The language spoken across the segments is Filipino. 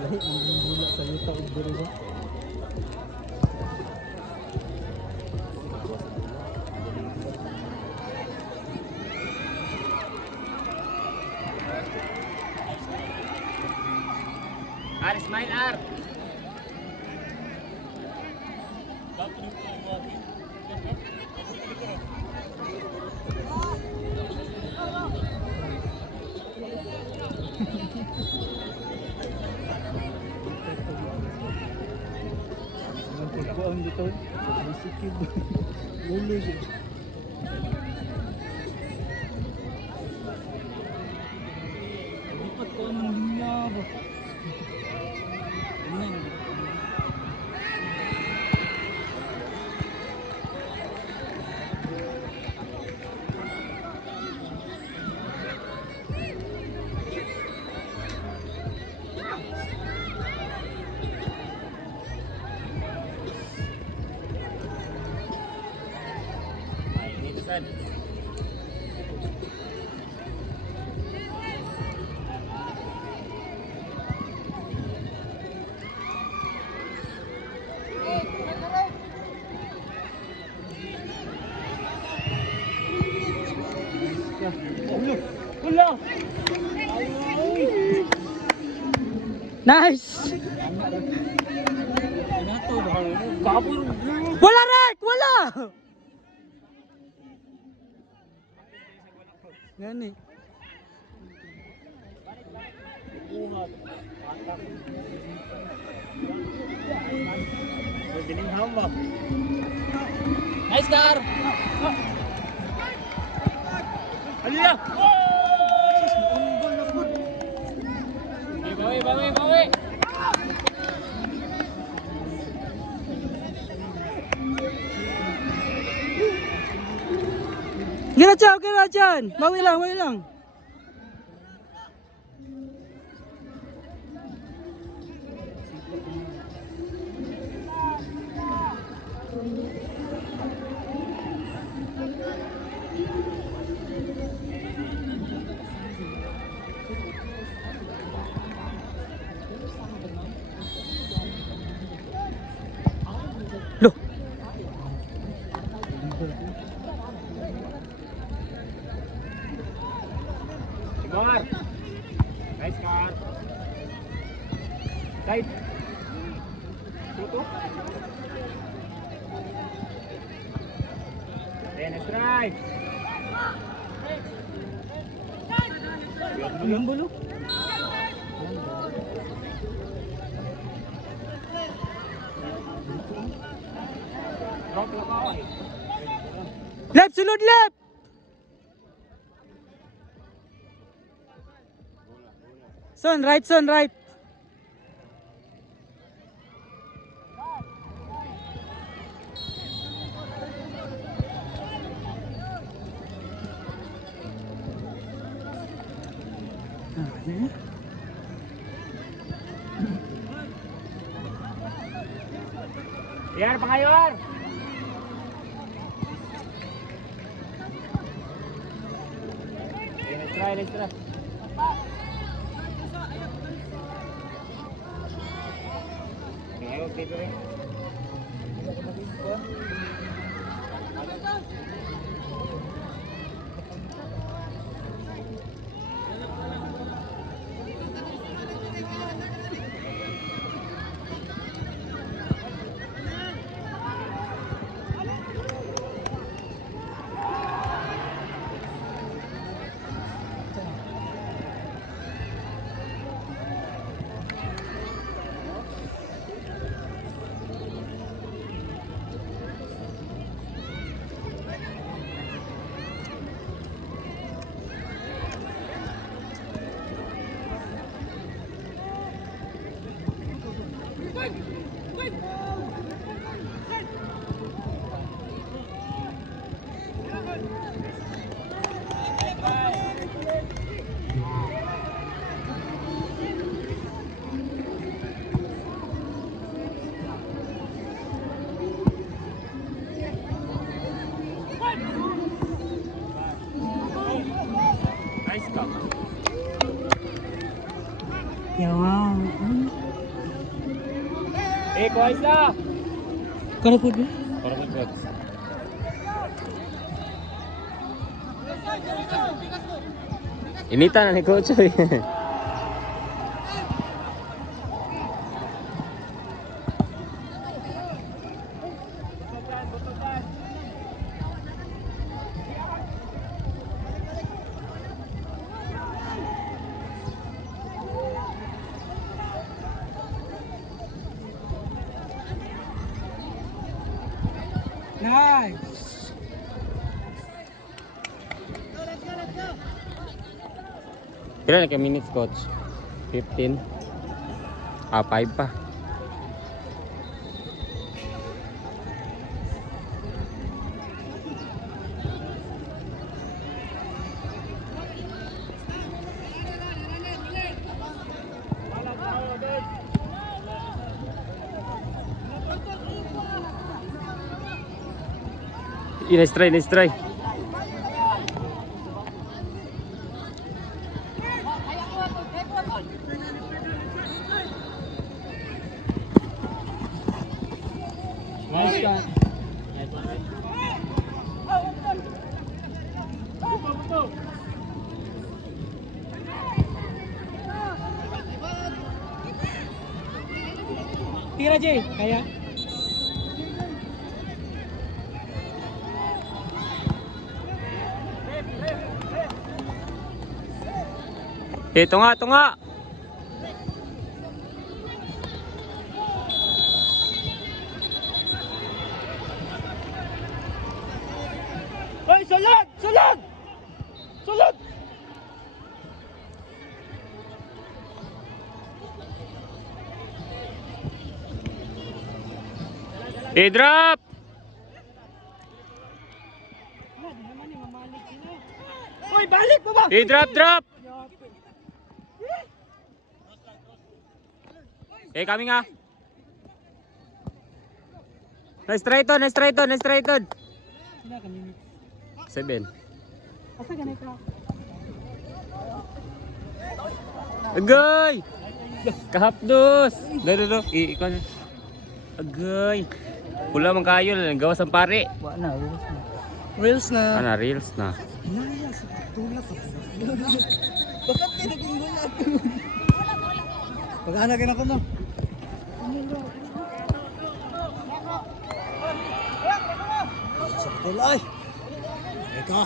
Lahi ang bula sa yuta og diri ba. Ar, smile Ar. Pagkuhan dito, masikip. Ulo siya. Lipat ko ang linya ba? Nice! Wala right! Wala! Gani. Nice Gar. Alila. Bawi. Gila Chan. Bawi lang. Loh. Gar. Nice Gar. Side. Tutu. Then strike. Ang bulo. Left, sulod left. Son right. Yar, pangayor. Let's try. Okay, rin. Yawa. kuha isla. Karapod mo? Para mo coach. Inita na ni coach. Nice! Kailan na minutes coach? 15? 5 pa. Nice try, nice try. Nice shot. Tira Jay, kaya? Tunga, tunga. Hoy, sulod! Sulod! Sulod! Drop. Hoy, balik mo ba? Drop, drop. Kami nga. Nice try to, nice try to, nice try to. 7. Asa ganito? Agay! Kahapdos! Dado, ikon. Agay! Pula man kayo, gawas ang pare. Wa na, reels na. Ana, reels na. Naya, sa tulad sa bakit kayo naging gulat? Pag-anak na ko no? Sa tulay! Eka!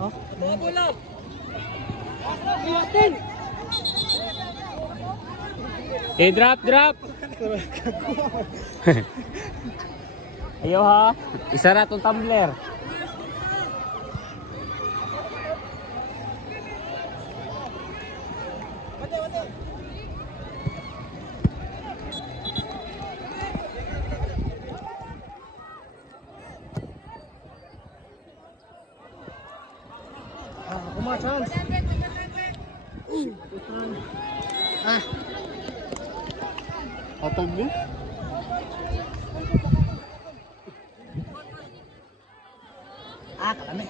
Oh, bulap! Martin! Drop, drop! Ayaw ha! Isara tong tumbler. Kumasan! Atag niya? Kalami!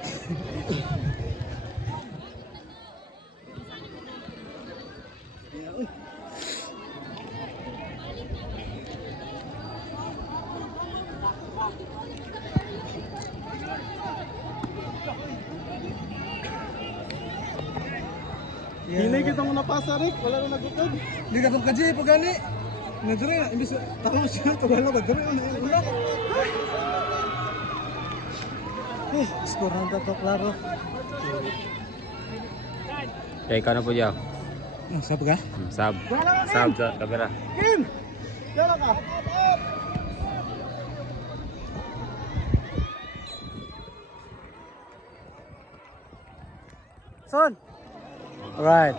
Hinay kita mo napasa Rick, wala na nagutod. Hindi ka itong kadji, pag gani. Nadiri na, imbis tao siya, kabala ba? Dari na, una. Score na ito, klaro. Ikaw na po dyan. Sab ka? Sab. Sab sa kamera. Kim! Dala ka! Son! Alright.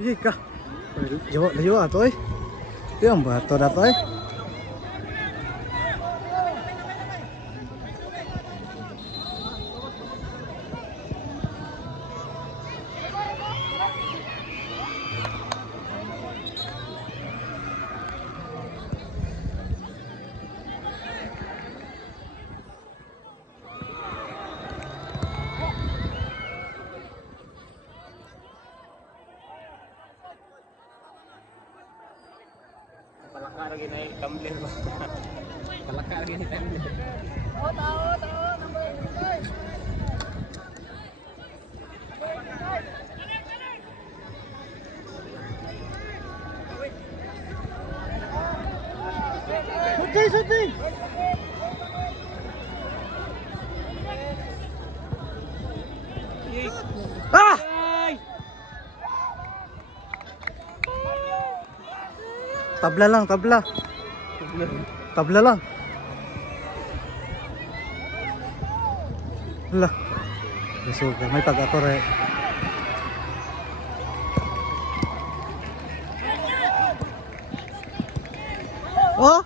Iya ka. Layo ato eh. Ito yung bato na to eh. Palaka lagi na yung tumbler ba? Palaka lagi na yung tumbler. Okay, shooting! Ah! Tabla lang, tabla. Tabla lang. Wala. Sugar, may pag-akore. Oh!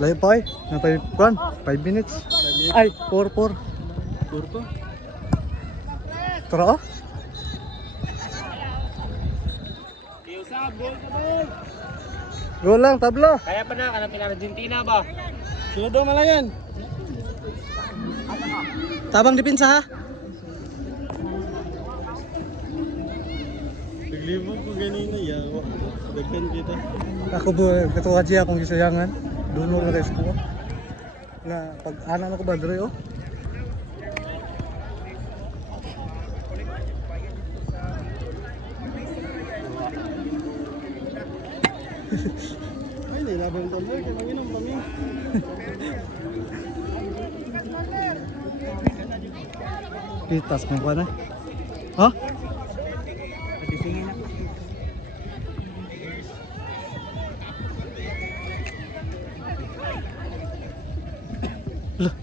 Layo pa eh. Napay 5 minutes. Ay, 4. Turto? Tara oh. Iusab, goal ka doon! Go lang, tabla. Kaya pa na, kanapin Argentina ba? Sunod daw malayan. Tabang dipinsa ha. Naglibog ko ganina, yawa. Daghan kita. Ako po, katuwa siya akong gisayangan. Doon na guys ko. Na pag anak ko ba dre oh. Ay, nilabang tumbler. Kaya manginom kami. Pitas mo pa na. Ha? Lah.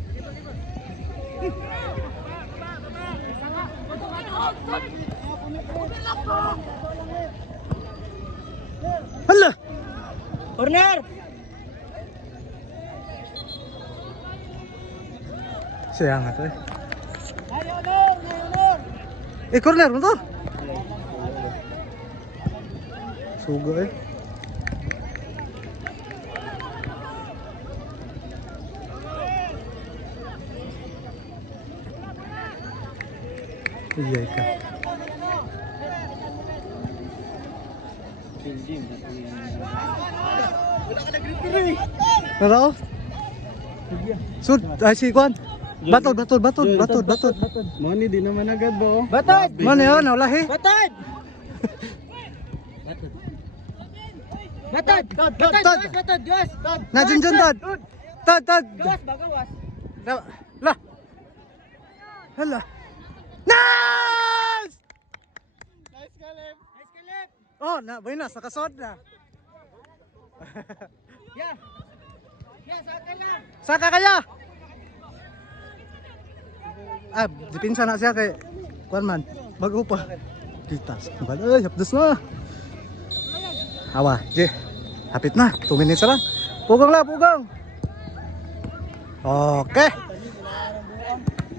Hala. Corner! Sayang nga to eh. Corner mo to. Sugo eh. Iyay ka. Nara oh. Sud, ay si Kwan. Batod. Money, di naman agad ba oh? Batod! Man yun, naulahi. Batad! Batad! Batad! Diyos! Najin dyan, Tad. Tad. Diyos! Bagawas! La. Hala. Nice! Nice, Caleb! Nice Caleb! Oh, na, buenas, nakasod na. Yeah! Yeah, saka lang! Saka kaya? Ah, dipinsa na siya kay Kwan man. Bago pa. Ditas. Ay, hapdos na. Awa, je. Hapit na. 2 minutes na lang. Pugang la, pugang. Okay.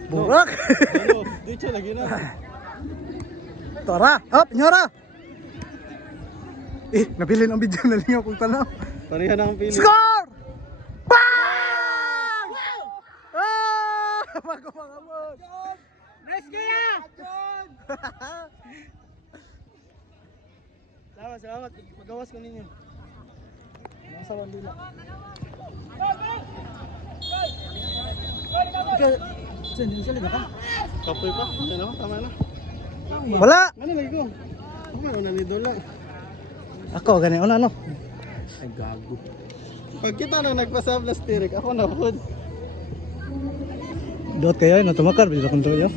Burak. Ano? Di siya lagi na. Tara, up, nyara. Nabilin ang video na lingaw kung tanaw. Pareha na ang pili. Score! Bang! Ah! Bago mga mod. Nice kaya! Salamat. Magawas ko ninyo. Nasa bandila. Kapoy pa? Ano? Tama na. Wala! Ano lagi ko? Ako man una ni Dola. Ako, ganyan una no. Ay, gago. Pag kita nang nagpasab na stirik, ako na po. Dot kayo, no tumakar, bisa kong tuyo.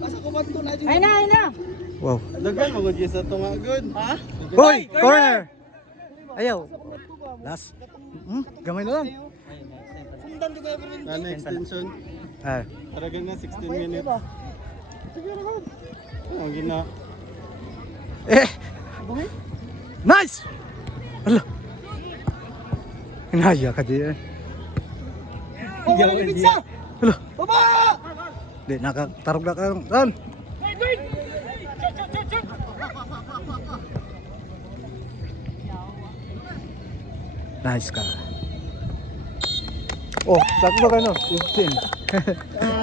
Basta ko ba ito na dyan? Ay na! Wow. Dagan mo gud sa tunga good. Ha? Hoy, corner! Ayaw. Last. Gamay na lang. Sundan di ko ever rin. Nana extension. Ah, Paragan na 16 minutes. Sige na good. Oh, gina. Nice! Hala. Inaya ka di eh. Oh, wala ni pizza! Hala. Baba! Di, nakatarog na ka. Ron! Nice ka. Oh, sakto ka no? 15.